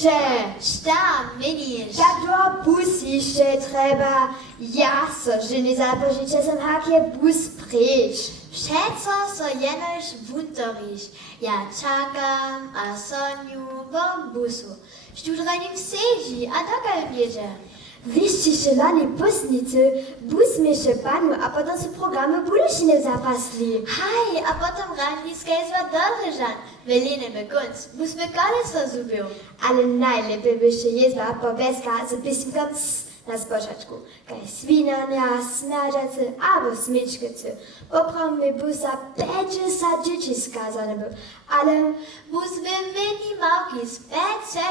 jeszcze. Šta meniš? Tak do bus jeszcze trzeba. Jasno, że nie zapożycie sam hakie bus pryč. Všetko so jenož vuntoriš. Ja čakam a sonju v busu. Študrenim sedzi a dokaj bieže. Wyście się lani pusnicy, bus miesze panu, a potem su programy budušine zapasli. Hej, a potom ranni skejsva Dodržan. Velineme gunc, bus me koleso zubił. Ale najlepiej by się jezła po wieska z pisimką na zbożaczku. Kaj swinania, smażacy albo smyczkicy. Poprawmy busa 50 dzieci skazane był, ale Bus by mini małki z 5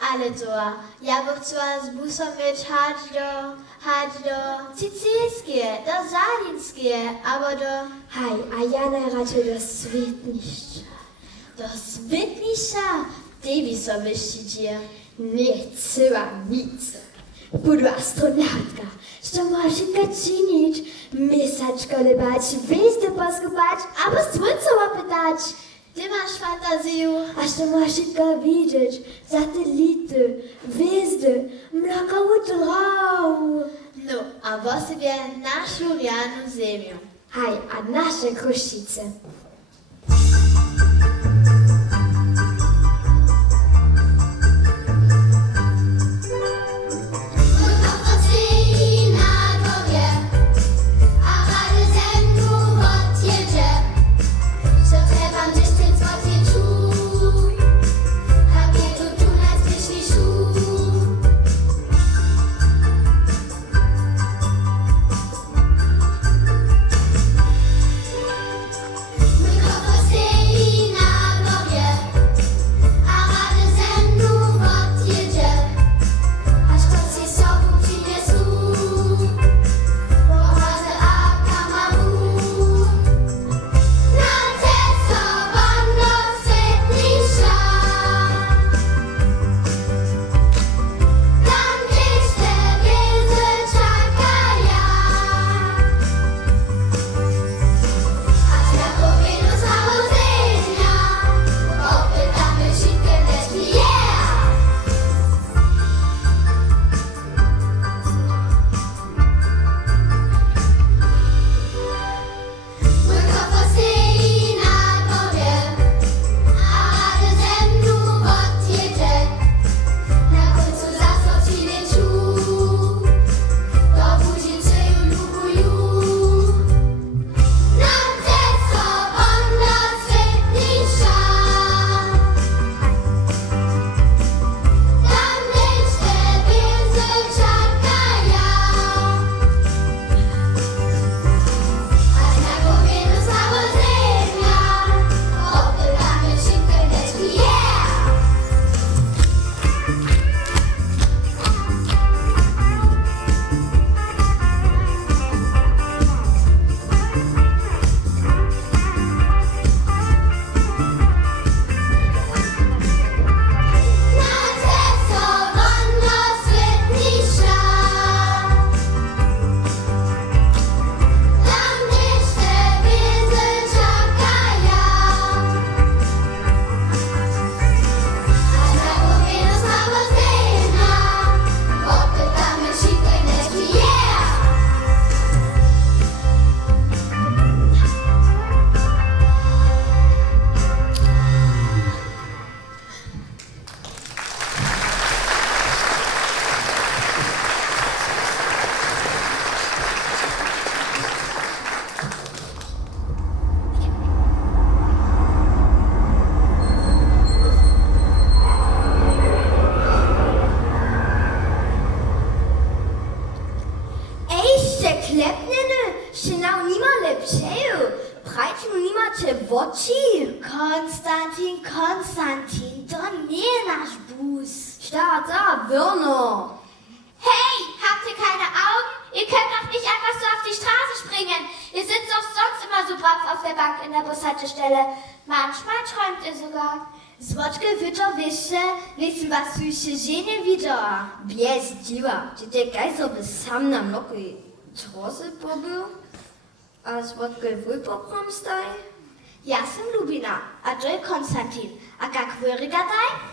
ale to ja by chciała z busem mieć chodź do Sicilskie, do Zalinskie, albo do... haj, a ja najraczej do Świetniszcza. Do Zbytnisza? Ty by sobie szczycie. Nie chyba nic. Budu astronautka, što może wszystko czynić, mysać, kolebać, wyjście poskupać, albo słońcowa pytać. Ty masz fantazję. A što może wszystko widzieć, satelity, gwiazdy, mloko utrał. No, a wo sobie naszą realną ziemię. Haj, a nasze kruszcice. Konstantin, to nie nasz bus. Start da, Wirno. Hey, habt ihr keine Augen? Ihr könnt doch nicht einfach so auf die Straße springen. Ihr sitzt doch sonst immer so brav auf der Bank in der Bushaltestelle. Manchmal träumt ihr sogar. Złoczkę wyczo wyższe, wiecie was tu się zienie widziała. Bies dziwa, czy te gajsowy sam na mnogi trosy pobył? A złotkę wypopram staj? Ja sam Lubina, a to je Konstantin. A jak wyryga daj?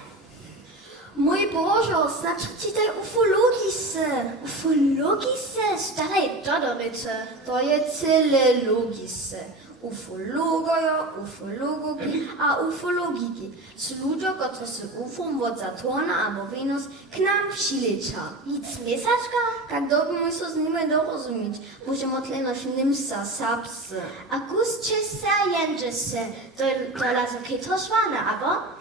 Mój Boże, znaczy czytel ufologijscy. Ufologijscy? Starej, to do ryczy. To je cyle logisce. Ufologojo, ufologoki a ufologiki. Są ludzie, którzy są ufom od Saturna albo Venus k nam przylecza. Nic miesiączka? Jak dobrze my się z nimi dorozumieć, musimy tlenoć nimsa, sapsy. A gustczyste, jędrzyste. To lazo kietoszwane, abo?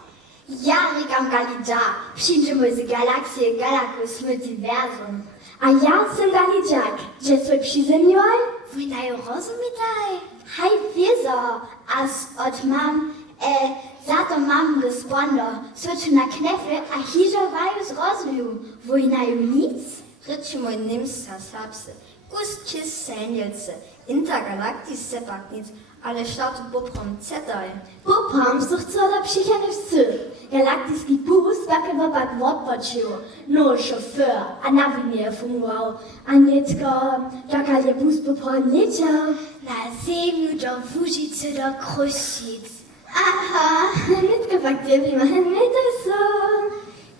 Ja rikam Galidza, przyjdziemy z galakcji, galakus, multiversum. A ja jestem Galidziak, gdzie twój przyzemniłaj? Wynają rozumitaj. Hej, wieso, as od mam, za to mam respondo, słuchaj na knefle, a hiżo wajus rozwiu, wojnają nic? Ryczy mój nimsa, sapsy. Gustczyste senielce, intergalaktische paknic, ale sztat poprom cetaj. Popam, so chcę do psychianowcy. Galaktyski bus bakowo bak wodpoczył. No, szofer, a na winie fungował. A nietko, jaka je bus popom leciał. Na ziemiu do Wóżycy do Kruszwic. Aha, nietko faktycznie ma nie to so.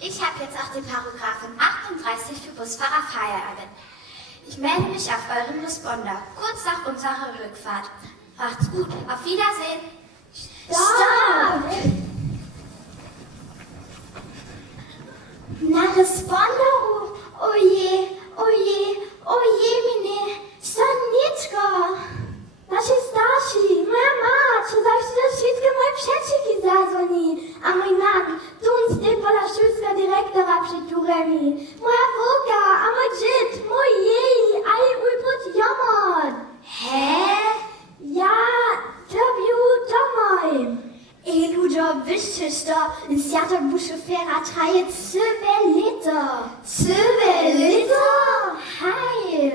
Ich habe jetzt auch den Paragraphen 38 für Busfahrer Feierabend. Ich melde mich auf euren Responder, kurz nach unserer Rückfahrt. Macht's gut, auf Wiedersehen. Stop! Na respondo, oje, mnie, Soniczko. Nasze starsi, moja mać, zawsze do wszystkie moje przyjaciółki zadzwoni. A mój nak, tu z pola szulska dyrektora przed dziurami. Moja wółka, a mój dzied, mój jej, a jej mój brat Jomon. Hä? Ja, tobie domoj. Ej, ludzie, wyszczysz to, z jadok buszofera traje 3 liter. 3 liter? Hej.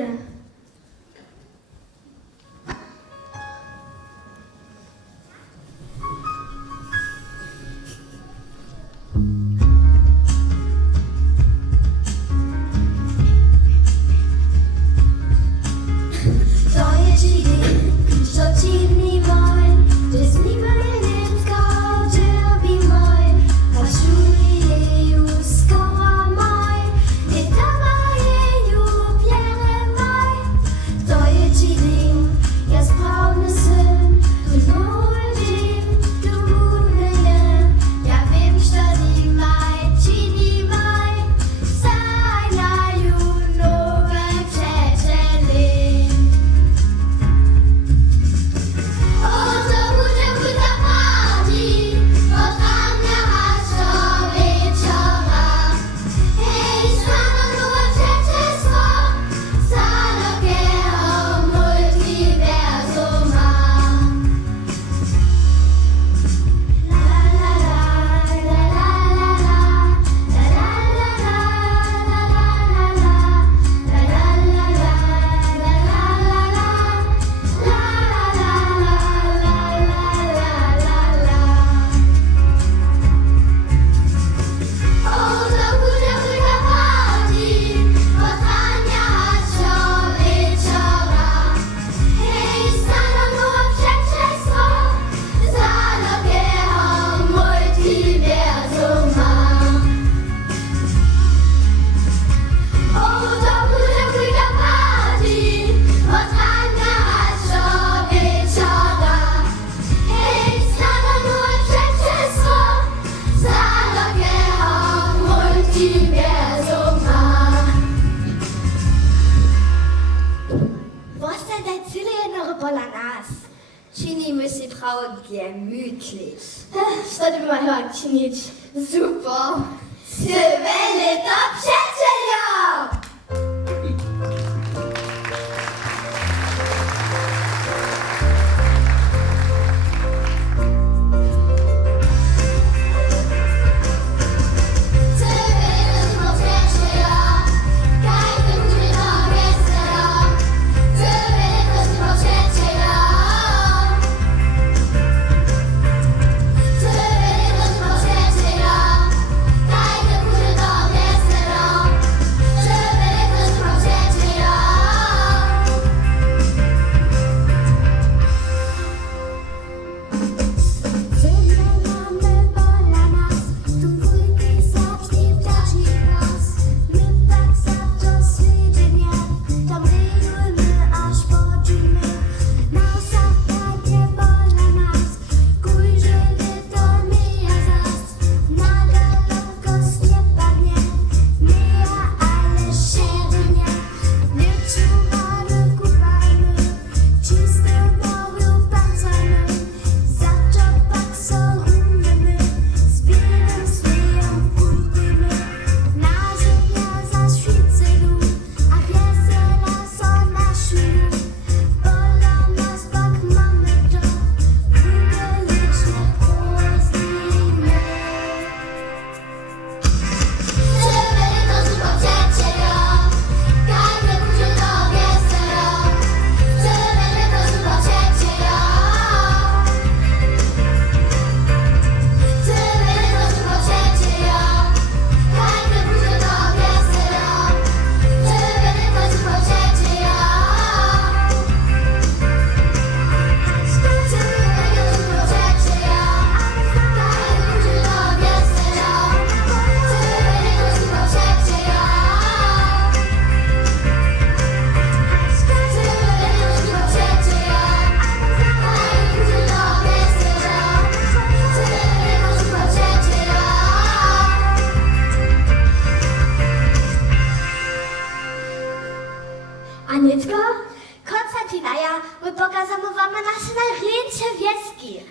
To jest dziwny, co dziwny mój, to jest niby niecko, dziebi mój, a szuli już skoro mój, i to moje jubiere mój. To jest dziwny, ja sprawny syn, tu nowy dzień, tu mówię nie, ja wiem, że nie maj, dziwny mój, stajna już nowe przeczeli. Chini müsse Frau gemütlich. Wtedy by miała czynić. Super. 3 liter przeczeli! Daj,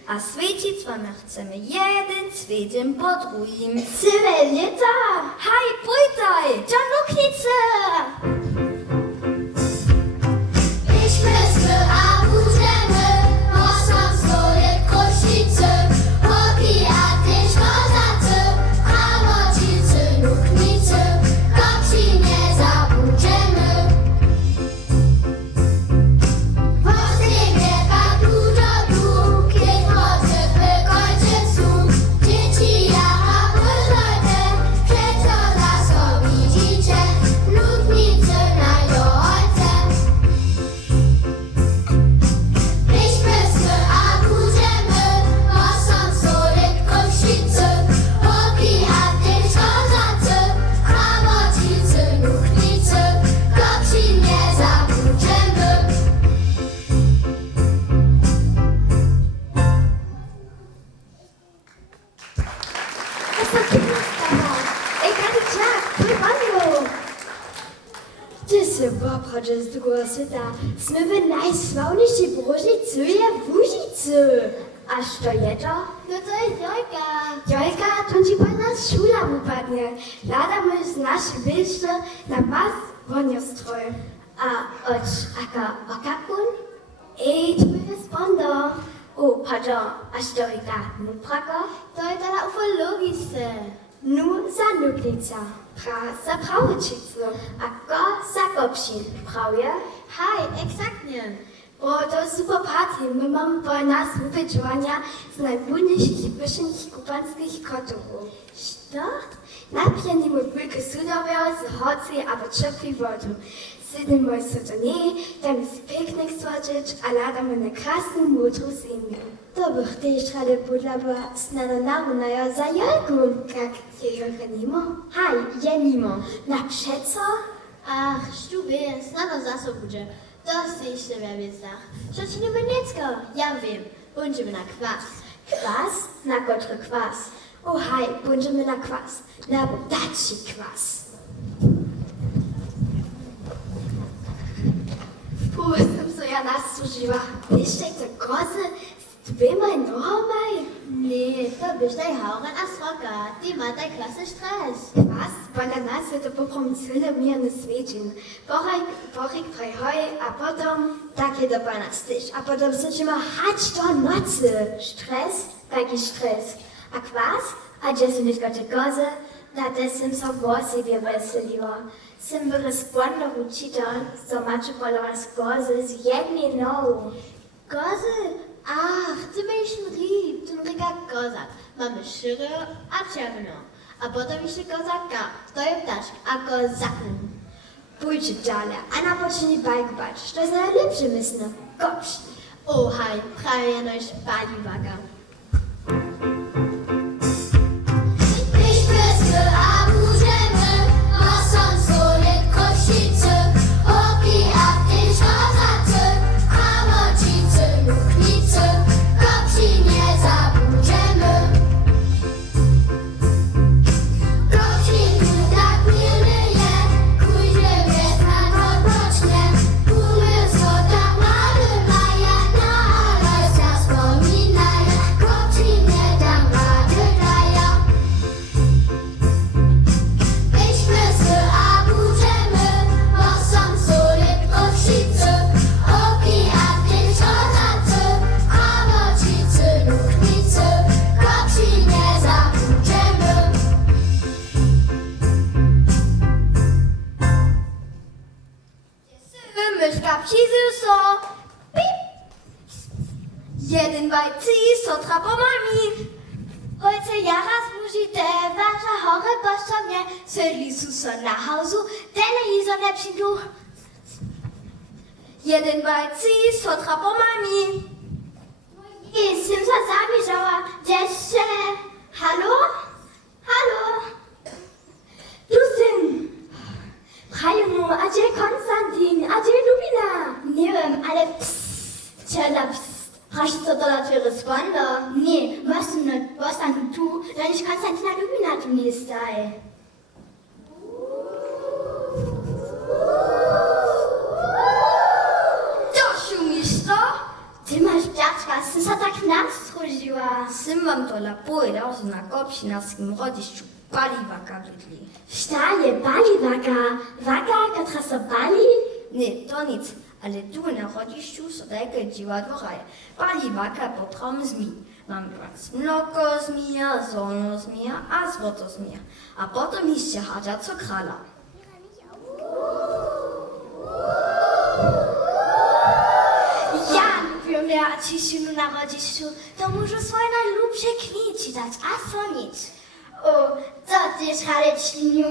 a świecić wam chcemy jeden świeciem po drugim. Cyle lata! Hej, pójtaj, Januknice! Myśmy a budżemy, mocno swoje kościcy, hoki, a też kozacy, a mocicy, luknicy, kopci nie zabudżemy. Postępie tak dużo dróg, kiedy chodzę wykończę sum. Dzieci jaka poznajcie, przeco za co widzicie, luknicy na ojce. Myśmy a budżemy, mocno swoje kościcy, hoki, a też kozacy, a mocicy, luknicy, kopci nie zabudżemy. Ej, Jack, pojmano! Ty się poproszę z drugiego świata. Sme w najsławniejszej Brożycy w Łużycy. A co jest to? No to jest Jojka. Jolka, to ci po nas szula upadnie. Ladamy z naszej wyjście na was woniostrój. A od aka okapun? Ej, tu respondo. O, pardon, a sztorika nupraka? To jest ta ufologice. Nu za luknica, pra za prawiczycy, a go za kopsin, prawie? Hej, eksaktnie. O, to super party, my mamy po nas wypeczowania z najwólniejszych wyższych kubanskich kotów. Co? Napięnimy wielkie sudowe z hocy albo czerpy wodu. Siedzimy sobie nie, tam jest piknik stworzyć, a ladamy na krasną mądrą ziemię. To by chcesz rady budlaba snadanamu na jo za Jolku, jak się Jolka nimo? Hej, ja nimo. Na przeco? Ach, štube, snadno zase bude. To si ešte viac. Čo činíme dneska? Ja viem. Budeme na kvás. Kwas? Na kotry kwas. O hej, będziemy na kwas. Na daci kwas. Pustim co ja nas służyła. Jeszcze te kozy z dwiema nohomaj. Nie, to byś daj hauren a sroka. Ty ma daj klasy stres. Kwas? Bo na nas je to poprom cyle mirny swiedzin. Borik prehoj, a potom takie do pana styś. A potom syczymy hać do nocy. Stres? Taki stres. A kwas? A gdzie są tylko te kozy? Na desym są głosy weseliło. Sym wyrespondo uczytel, co macie polować kozy z jednej nogu. Kozy? Ach, ty będziesz mri. Tu mryka kozak. Mamy szyrę a czerwoną. A potem jeszcze kozaka. To jest ptaszk, a kozaku. Pójdźcie dalej, a na poczynie bajkować. To jest najlepsze myślne. Kopsz. O, hej, prawie jedno jest paliwaga. Myśmy a budżemy, mocno swoje kościcy, hoki, a też kozacy, a mocicy, luknicy, kopci nie zabudżemy. Kopci tak milny je, pójdzie wiesna to rocznie, umysł tak mały maja, na lesa wspominaje, kopci nie tam rady dają. Myśmy a budżemy, mocno swoje kościcy, hoki, a też kozacy, a mocicy, luknicy, kopci nie zabudżemy. Myszka psizy so. Pip. Jeden bajci so trapomami. Heute jaras musite, wasza chore boszczo mnie, sydli suso na hausu, denne hizo nepsinku. Jeden bajci so trapomami. I sym za sami żała, jeszcze. Halo? Halo? Tu sym. Prajumu, a gdzie Konstantin, a gdzie Lubina? Nie wiem, ale psst. Czela psst. Hast du da für Responder? Nee, was dann tu, wenn ich Konstantina Lubina tu nie stai. To szumisz to? Ty masz dziadka, sysa tak nas stróży. Baliwa. Sym wam to lapovedał, że na kopsinarskim rodziszczu Baliwaka wydli. Šta je Balivaka? Vaka, katra so bali? Nie, to nic, ale tu na rodziszczu są takie dziwadło raje. Baliwaka poprawmy zmi. Mamy was mloko zmija, zolno zmija, a złoto zmija. A potem iście chadzia co krala. Ja lubię mieć się na rodziszczu, to muszę swoje najlubsze knici dać, a co nic. O, co ty szaleczniu?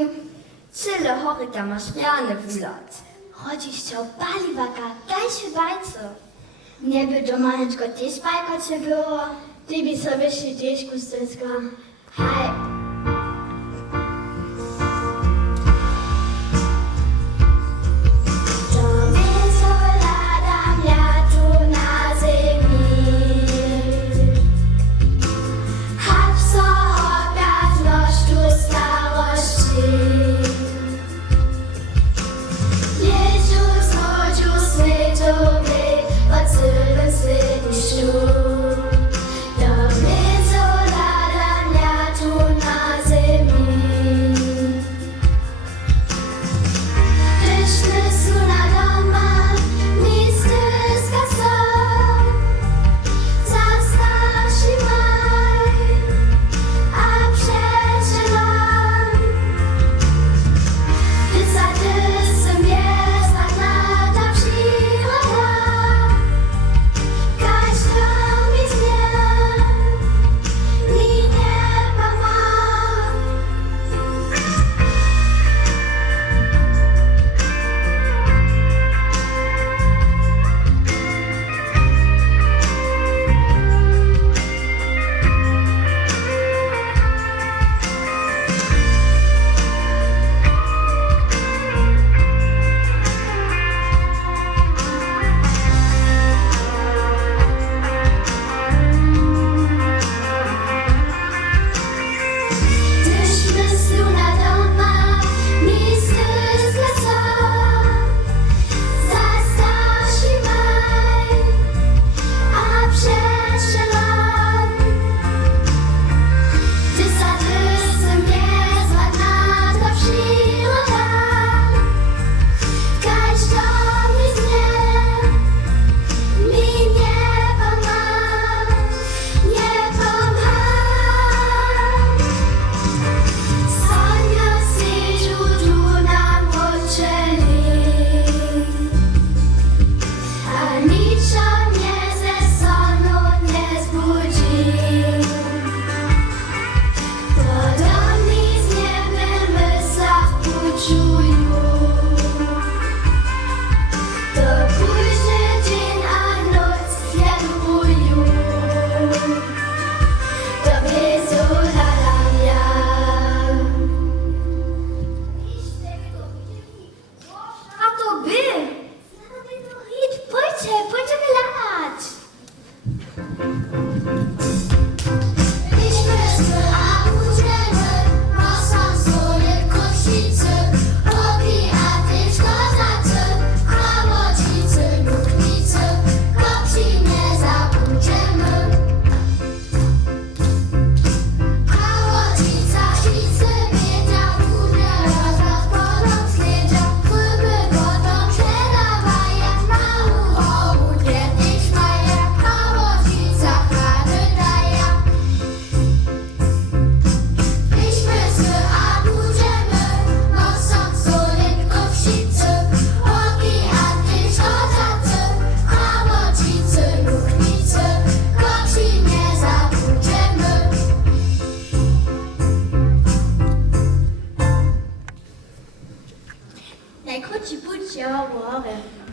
Cyle horyka masz reane wulat. Rodziszczo Baliwaka, gajszy bajco. Nie by do małeczko też bajko cię było. Ty by sobie siedzieć, kustyska. Hej.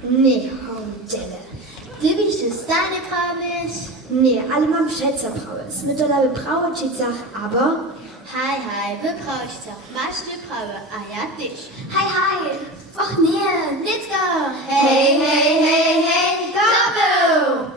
Nie, hołdziele. Ty byś się stanie prawić? Nie, ale mam przeco prawić. My to laby prawo czycach, aber... Hej, wyprawić się. Masz nie prawo, a ja też. Hej. Och nie, Let's go! Hej, gobu!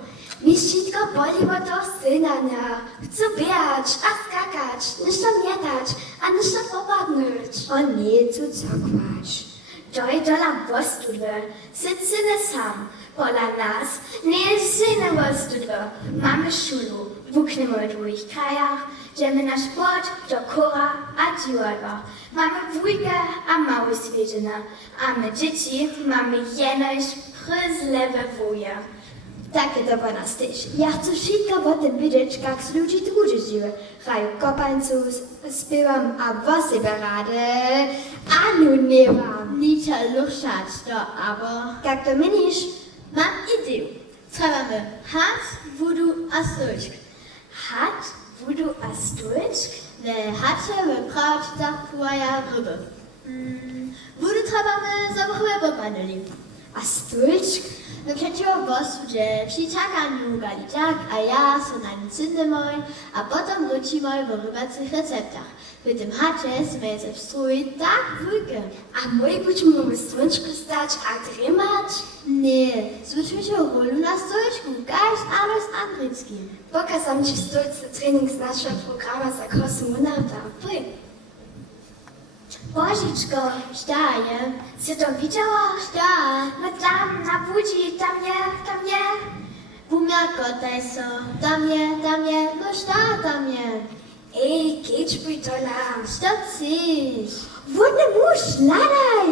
Mi wszystko boli o to synania. Chcę biać, a skakać, niż tam jadać, a niż tam popadnąć. O nie, co zakłać. Joy dola wostudwe, sycyny sam, pola nas, nie syny wostudwe. Mamy szulu, włókniemy w długich krajach, idziemy na sport, do kora, a dziwadła. Mamy wujkę, a mały swiedzina, a my dzieci mamy jenoś pryzlewe wuje. Takie to po nas też. Ja chcę wszystko o tym wiedzieć, jak ludzie drugie żyją. Hrają kopańców, śpiewam, a włosy berade, a nu nie mam. Nicza luszać to, aber Jak to minisz? mam ideę. Trzebamy hat, voodoo a stolczk. Hat, wudu, a stulczk? Le hacze wybrać za twoja ryby. Voodoo trzebamy za ryby paneli. A stulczk? No przecież was, że przy czakaniu galiczak, a ja są na cynny moj, a potem wrócimy w rybacych receptach. W tym hacze sme ze wstrój tak wujkę. A mój być mógł stulczku stać, a drymać? Nie, zwróćmy się rolu na stolczku, gaś alles andryckim. Pokazam ci stulce trening z naszego programu za kosmonauta. Bry. Bożiczko, Sztaje, ty to widziała? szta, No tam, na budzi, tam nie. bumiako tajso, tam je, no szta tam je. Ej, geht spitola. Što chceš? Wodny muž, ladaj!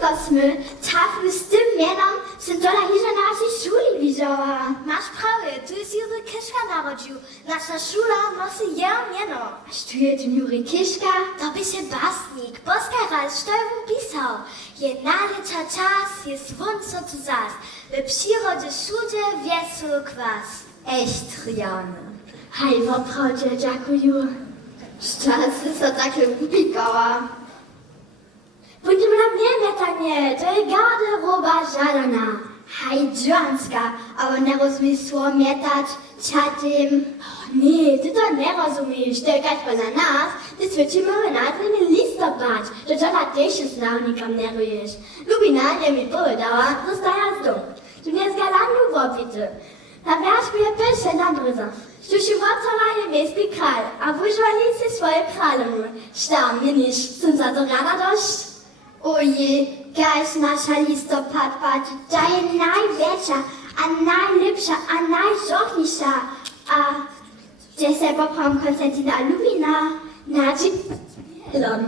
Kosmy, tafel z tym mienom, sind do hier na naszej szuli widziała. Masz prawie, tu jest Juri Kiszka narodził. Nasza szula nosi jeho mieno. Stuje tu Juri Kiszka? To by się basnik, Boskara z Stolwą pisał. Jednany czas jest won co tu zas. W przyrodzie wszędzie wiesul kwas. Echt, Riane. Hej, woprawdzie, dziękuję. Szczasy są takie wybikała. Pójdziemy na mnie, metanie, to jest garderoba żadana. Hajdżanska, Ale nie rozumiesz słowo mietać, czatim. nie, ty to nie rozumiesz, to jest poza nas, ty ćwiczymy na ten listopad, że to na też z naunikam nie rujesz. Lubina nie mi powiedziała, została z domu. Tu nie z galandu w opicy. Na wierzchu je pysze na dryza. Sztusi wracała je miejski kraj, a wyżwalicy swoje kralemy. Sztam mnie niż, są za to rada dość. Ojej, gajś nasza listopad patrz, To jest największa, a najlepsza, a najżochniejsza. A gdzie się poprawam Konstantina Lubina? Znaczy, Lon.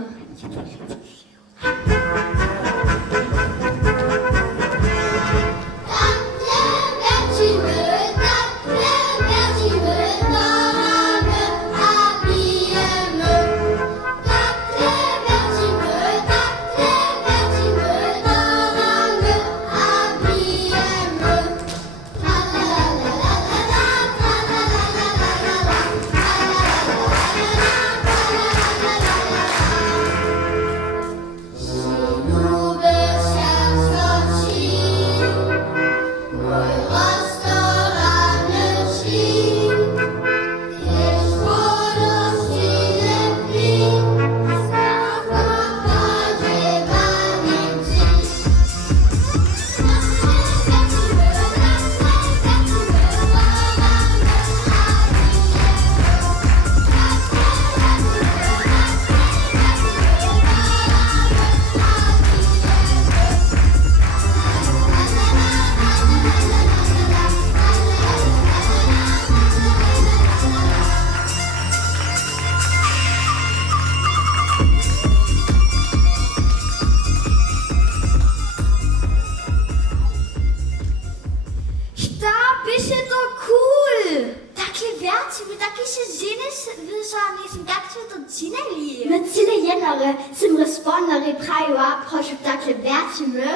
My cyle jednore są respondere prawa, proszę takie wiercimy.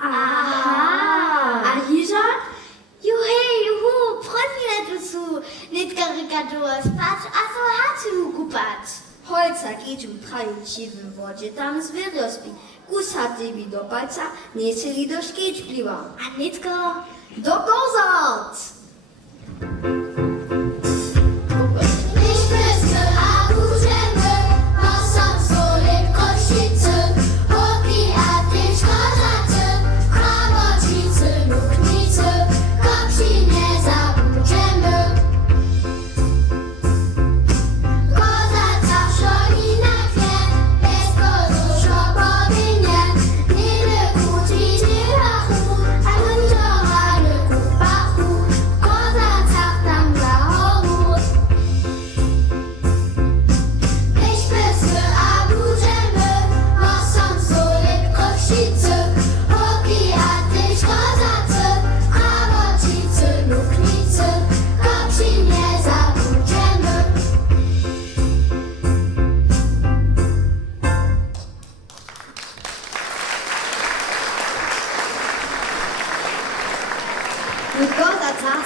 Aha. A Lisa? Juhu, profile tu su, nicht karikatur, patrz, a so hacu kupać. Holcak idź utrajuć w wodzie, tam zwierzę spi. Kusaty mi do palca, nie chcieli do szkieć pliwa. A nitko? Do kozat!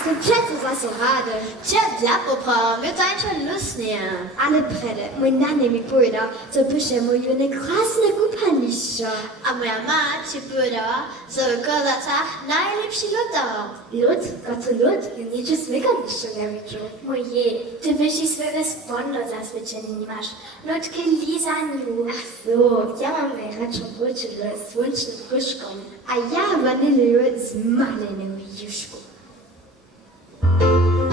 Są przecież za so rady. Če dla popra, my tańczą lusnie. Ale prede, mój nany mi powiedział, co pisze mój jedne krasne kupaliszcze. A moja mać ci powiedziała, że w Kozacach najlepszy lód. Lud? Gott lud? Ja niczego swego jeszcze nie widział. Moje, ty wysi swe respondo zazwyczaj nie masz. Lotkę lizaniu. Ach so, ja mam najradszą buczylę z słonecznym pryszką, a ja wanilię z malinem juszką. Kultura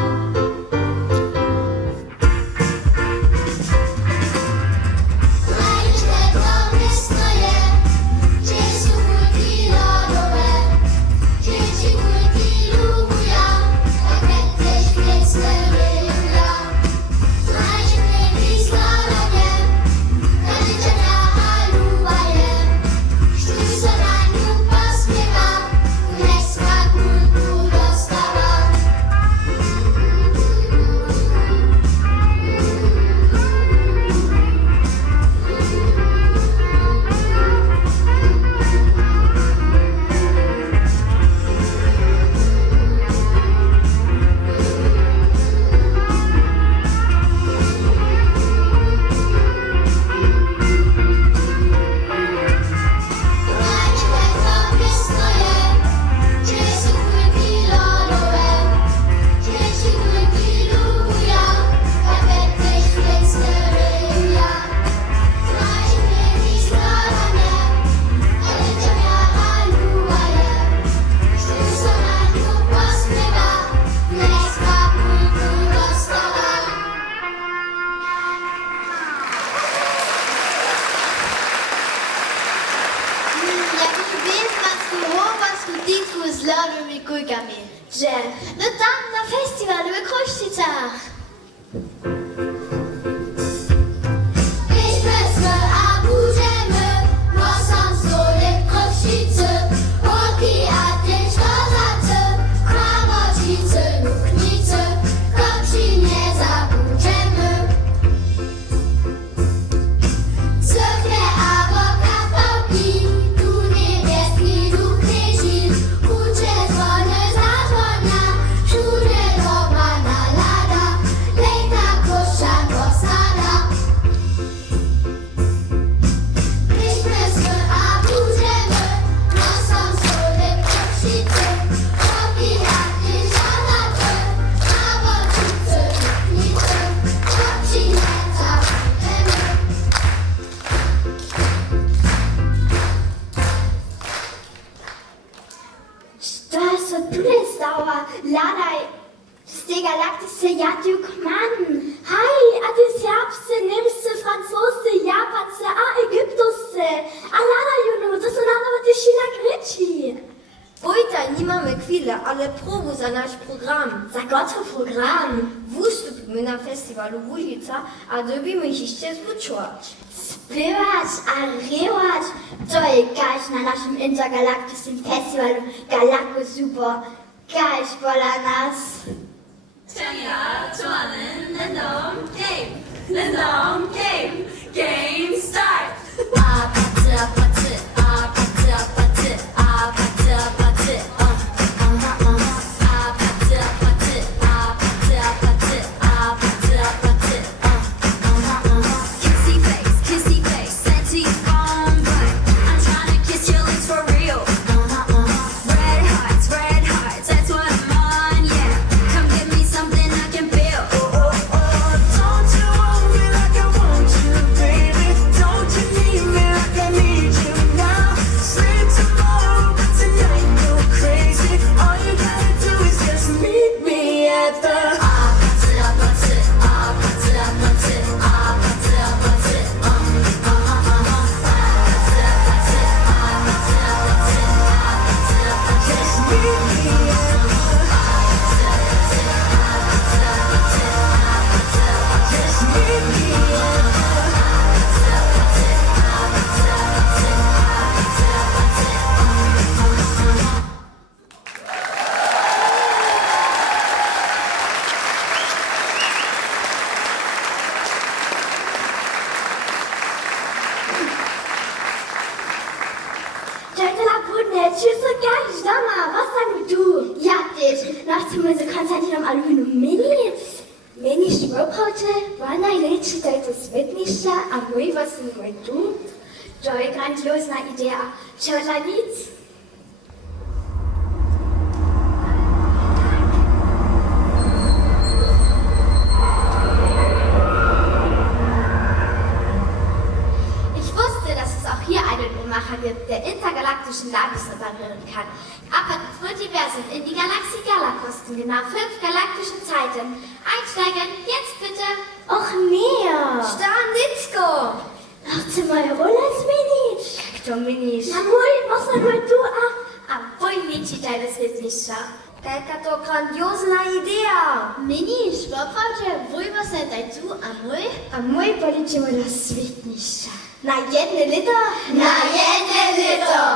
Studentku z novými kujkami. Že? No tam na festivalu v Kruščicách. Lada z galaktische jadjuk man. Hej, a det serbske, nemske, francoske, japanske, a egyptosce. A lada juno, to są nawet China Greci. Heute nie mamy chwilę, ale próbu za nasz program. Za gotov program. Wystupimy na festiwalu w Łużyca, a dobimy jeszcze zwučovať. Śpiewać a rewać. To jest gaś na naszym intergalaktycznym festiwalu Galako Super. Gaś pola nas. Tanya, Joanne, Lindom, game start! Apatı, apatı, apatı, apatı, apatı, apatı, apatı, apatı, apatı, apatı, apatı, Kissy face, sexy fun, but I'm trying to kiss your lips for real. Red hearts, that's what I'm on, yeah. Come give me something I can feel. Don't you want me like I want you, baby? Don't you need me like I need you now? Sleep tomorrow, but tonight go crazy. All you gotta do is just meet me at the apatı, apatı, apatı, apatı, apatı, apatı, just meet me at just meet me Cześć, Pudne, tschüss und gar nicht, Sommer, was sagst du? Ja, dich, nach dem Konstantinom Alvino Minis. Meni Schwurbraute, war najlepszy to svetnisza, a mój was mój tu. To jest grandiozna idea. Trzeba nic. Ich wusste, dass es auch hier einen Uhrmacher gibt, der intergalaktischen Labis reparieren kann. Ab ins Multiversum in die Galaxie Galakos in genau 5 galaktischen Zeiten. Einsteigen, jetzt bitte! Och mehr. Stanicko! Ach, zu moje Rolle zmienić. Jak to mynisz? Na mój, was na mój tu, a mój nie czytaj bez svetnisza. Jaka to grandiozna idea! Mini, Schwurbraute, worüber seid ihr zu, Amul? A mój policzymy do svetnisza. Na jedne liter? Na jedne liter.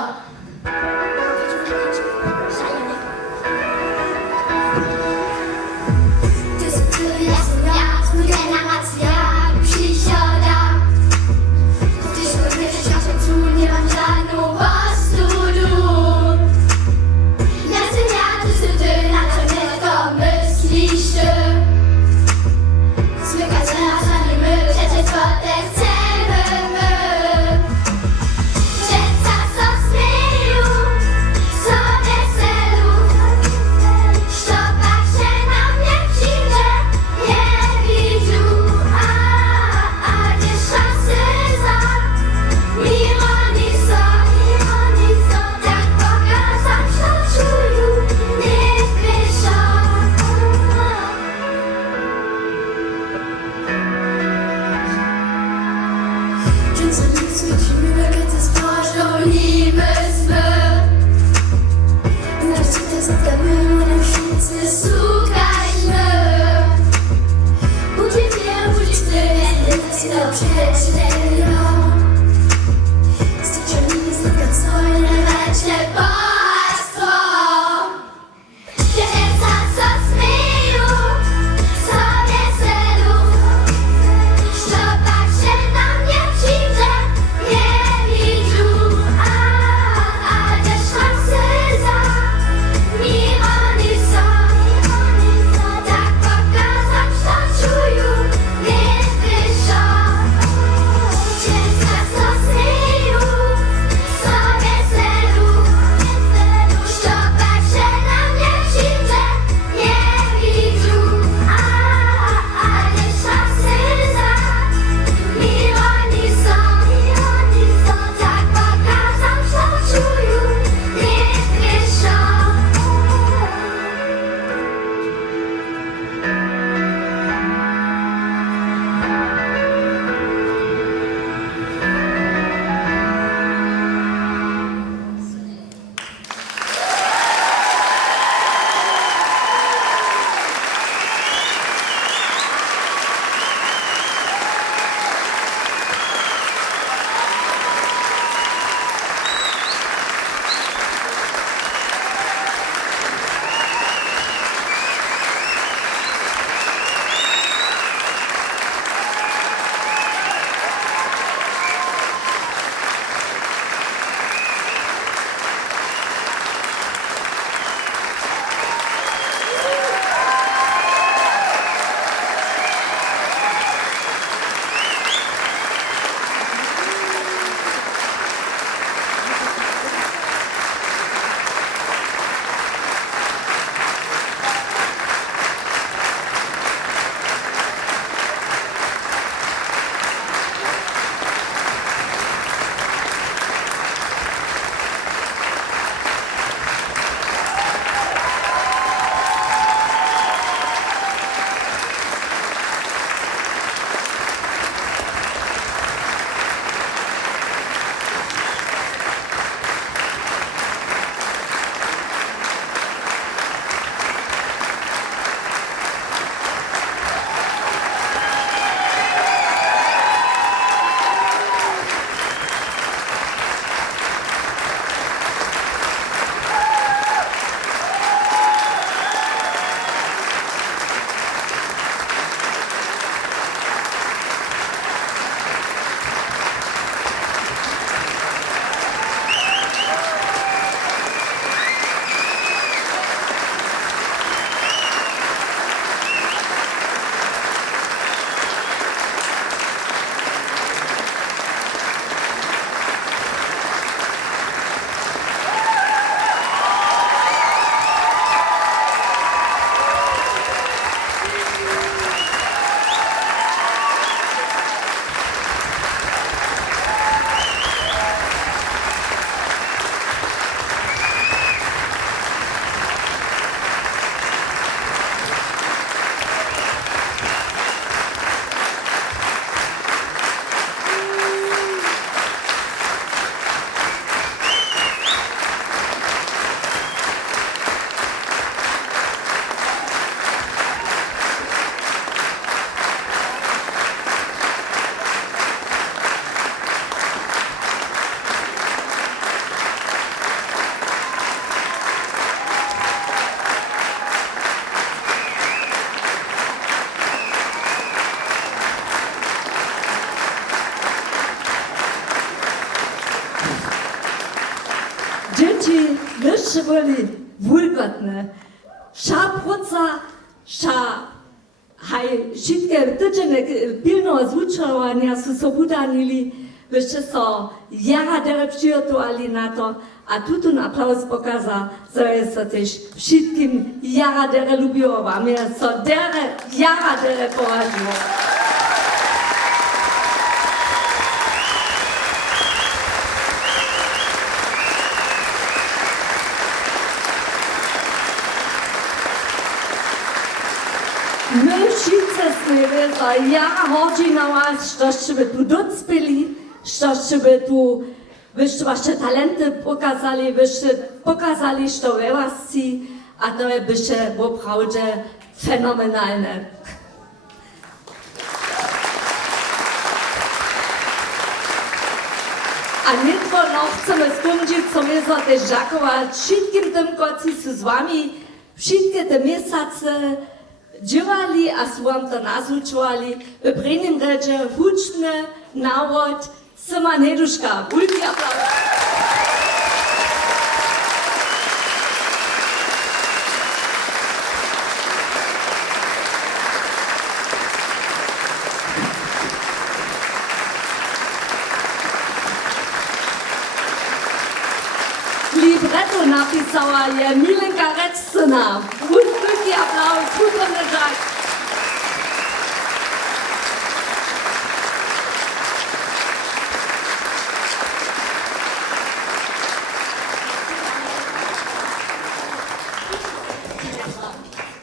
Jeszcze byli wulgatne. Szapruca, haj wszystkie tydzienne pilno zvučovania su so udanili, jeszcze so jara dere przyjotowali na to, a tutun aplauz pokaza, że jest to też wszystkim jara dere lubiło, a mnie so dere jara dere poradziło. My wszyscy jsme za jara hodzi na was, żeście tu docpili, żeście tu wyście wasze talenty pokazali, wyście pokazali, co we was ci, a to je byście naprawdę fenomenalne. A nitko chcemy skończyć, co my za też dziękować wszystkim tym, którzy są z wami, wszystkie te miesiące działali, a są wam to nazuczowali. W prynnym redzie huczny nawód Sima Neduszka. Wielki aplauz. Libretto napisała je Milenka Recczyna. Wielki aplauz, kulturny żart.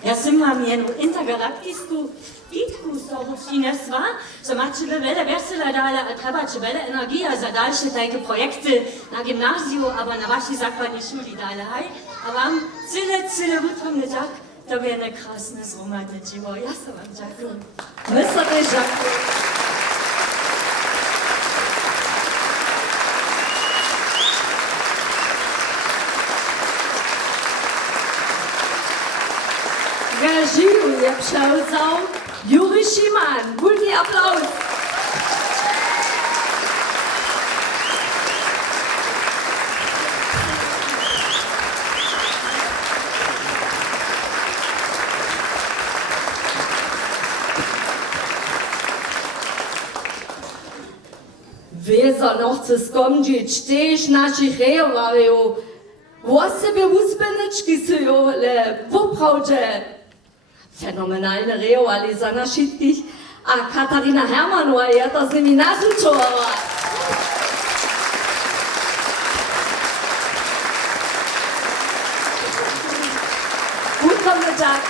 Ja sam mam jedną intergalaktyczną bitku z toho przyniosła, że macie wiele wesela dala, a trzeba wiele energii za dalsze takie projekty na gimnazjum, albo na waszej zakładnej szuli dala, hej? A wam tyle utrudny tak, to będzie krasne zgromadne dzieło. Ja sam wam dziękuję. My sobie dziękujemy. Regie je przełzał Juri Szyman. Wielki aplauz. Wer noch zu skończyć też naszych rejowarów. Własne uspędniczki są woprawdzie fenomenalne rejoali za nas wszystkich, a Katarina Hermanowa je to z nimi nazučovala. Kulturny tak.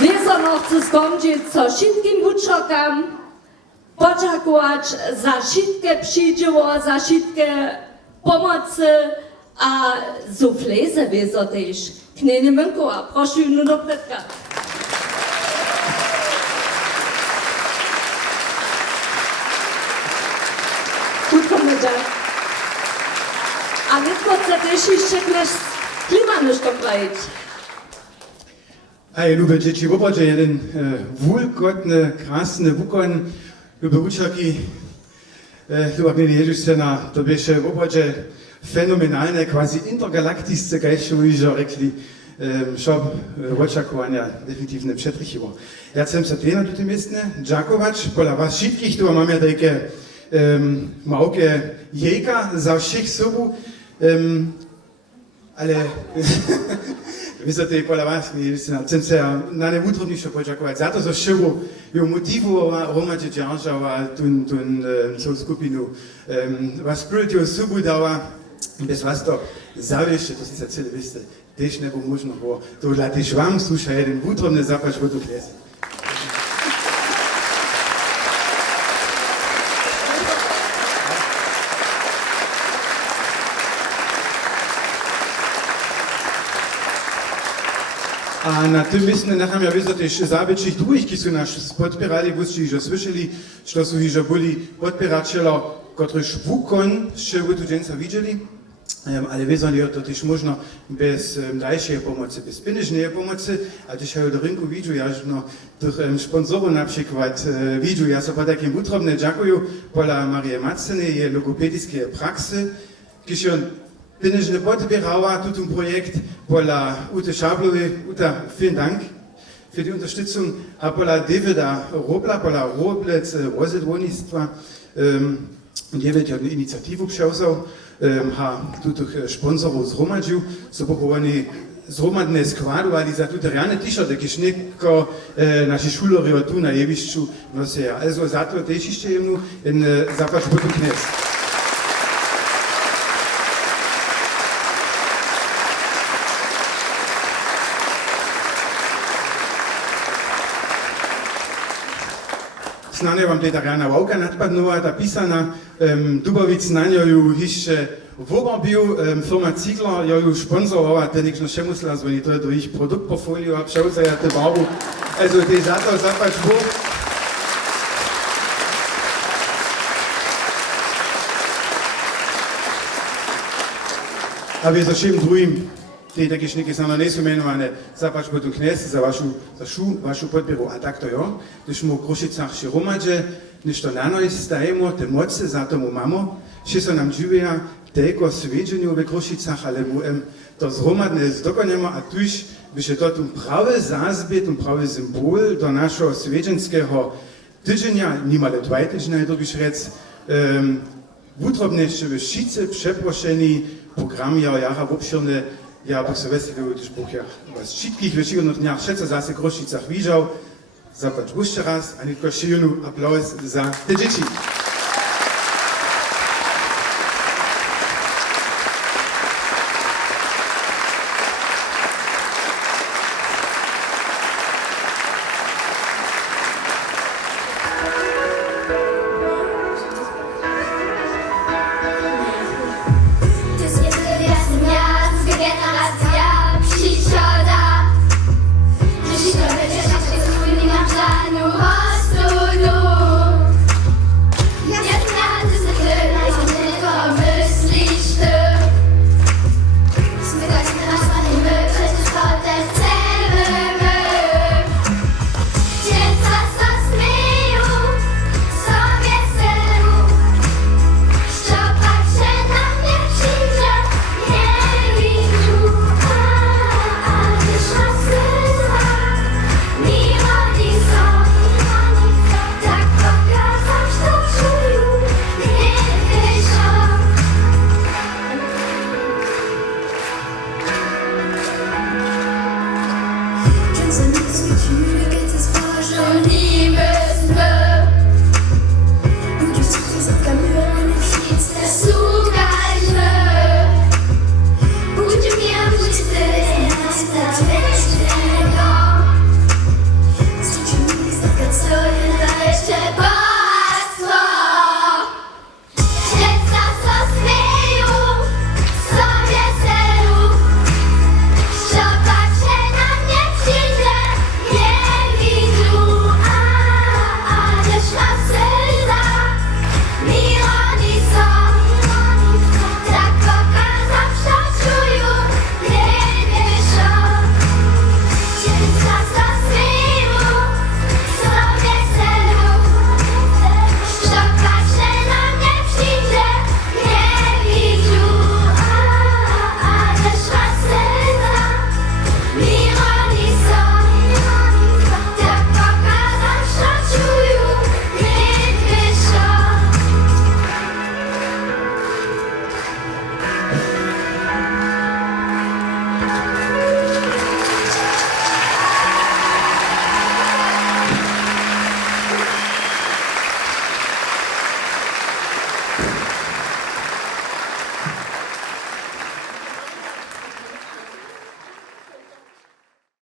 Wer noch zu skończyć, co wszystkim uczokom podziękować za wszystkie przyjdzie, za wszystkie pomocy, a zufleze wiedzą też. Knenie Mękowa, proszę no do predka. Kulturny tak. A nitko chce też jeszcze klimaniczko powiedzieć. Hej, lube dzieci, popatrzcie, jeden wulkotny, krasny wukon, lube uczaki, chyba mnie jedziecie na to biesze, popatrzcie, fenomenalne, quasi intergalaktyczne, gajście już rekli, szop oczekiwania definitywnie przetrzyło. Ja chcę się tyle na tym miejscu dziękować, pola was wszystkich, tu mamy takie małe jejka za wszystkich sobą, ale Widzę pola was, chcę się na najútrudnejšie poďakovať za to, že všeho ju motivovala, hromade ďaržala celú skupinu, vás spôjte osobu dala, bez vás to zaviešť, to si sa celé viste, tiež nebo možno bolo. To dla tiež vám slúša jeden útrudný zapač vodu kles. A na tym miejscu necham ja wiedzę też zabytszych druhých, ki są nas podpierali, byście już słyszeli, że są już byli podpieraciele, którzy wukon jeszcze w tu dzień widzieli, ale wiedzą, że to też można bez dalszej pomocy, bez pieniężnej pomocy, a też ja do rynku widzę, ja no, tych sponsorów na przykład widzę, ja sobie takim utrobnie dziękuję, pola Marie Matzeny, jej logopedickie praksy, kiedy pieniężne podbierała tu ten projekt, pola Ute Schablowy. Ute, vielen Dank für die Unterstützung. A pola Davida Robla, pola Roblec Rosedwonistwa, David ja jedną inicjatywę przełzał, ha tu tych sponsorów zgromadził, so pochowani zgromadne składowali za tu rane t-shirty, jakieś neko nasi szulori tu na jewiszczu nosia. Also za to też jeszcze jedną zapłać po tu knes. na wam teda rana wałka nadpadnęła, ta pisana, Dubowic na nią już jeszcze wobabił, firma Ziegler ją już sponsorowała, ten ich noch musela zvoni, to je do ich produktportfolio, a przewca ja te barbu, also te za to zapać Bóg. A za všem drugim, te takišnike samo nisu imenovane, zapać po tu knes za vašu podpjeru. A tak to jo, když smo v Krušicach še romadže, nešto na noj stajemo, te moce za tomu mamo, še so nam dživija teko svedženju v Krušicach, ale to zromadne zdokonjemo, a tuž by še to tu prawy zazbie, tu prawy symbol do naszego svedženského tydzienia, nimale 2 tydzienia, to byś rec, wutrobne jeszcze w Šice przeproszeni program jara obširne, ja bych se veselil, když Bůh ja vás všetkých ve šikovných dňach všetko zase v Krušicach videl. Zapať ještě raz a netko šilný aplauz za te děti.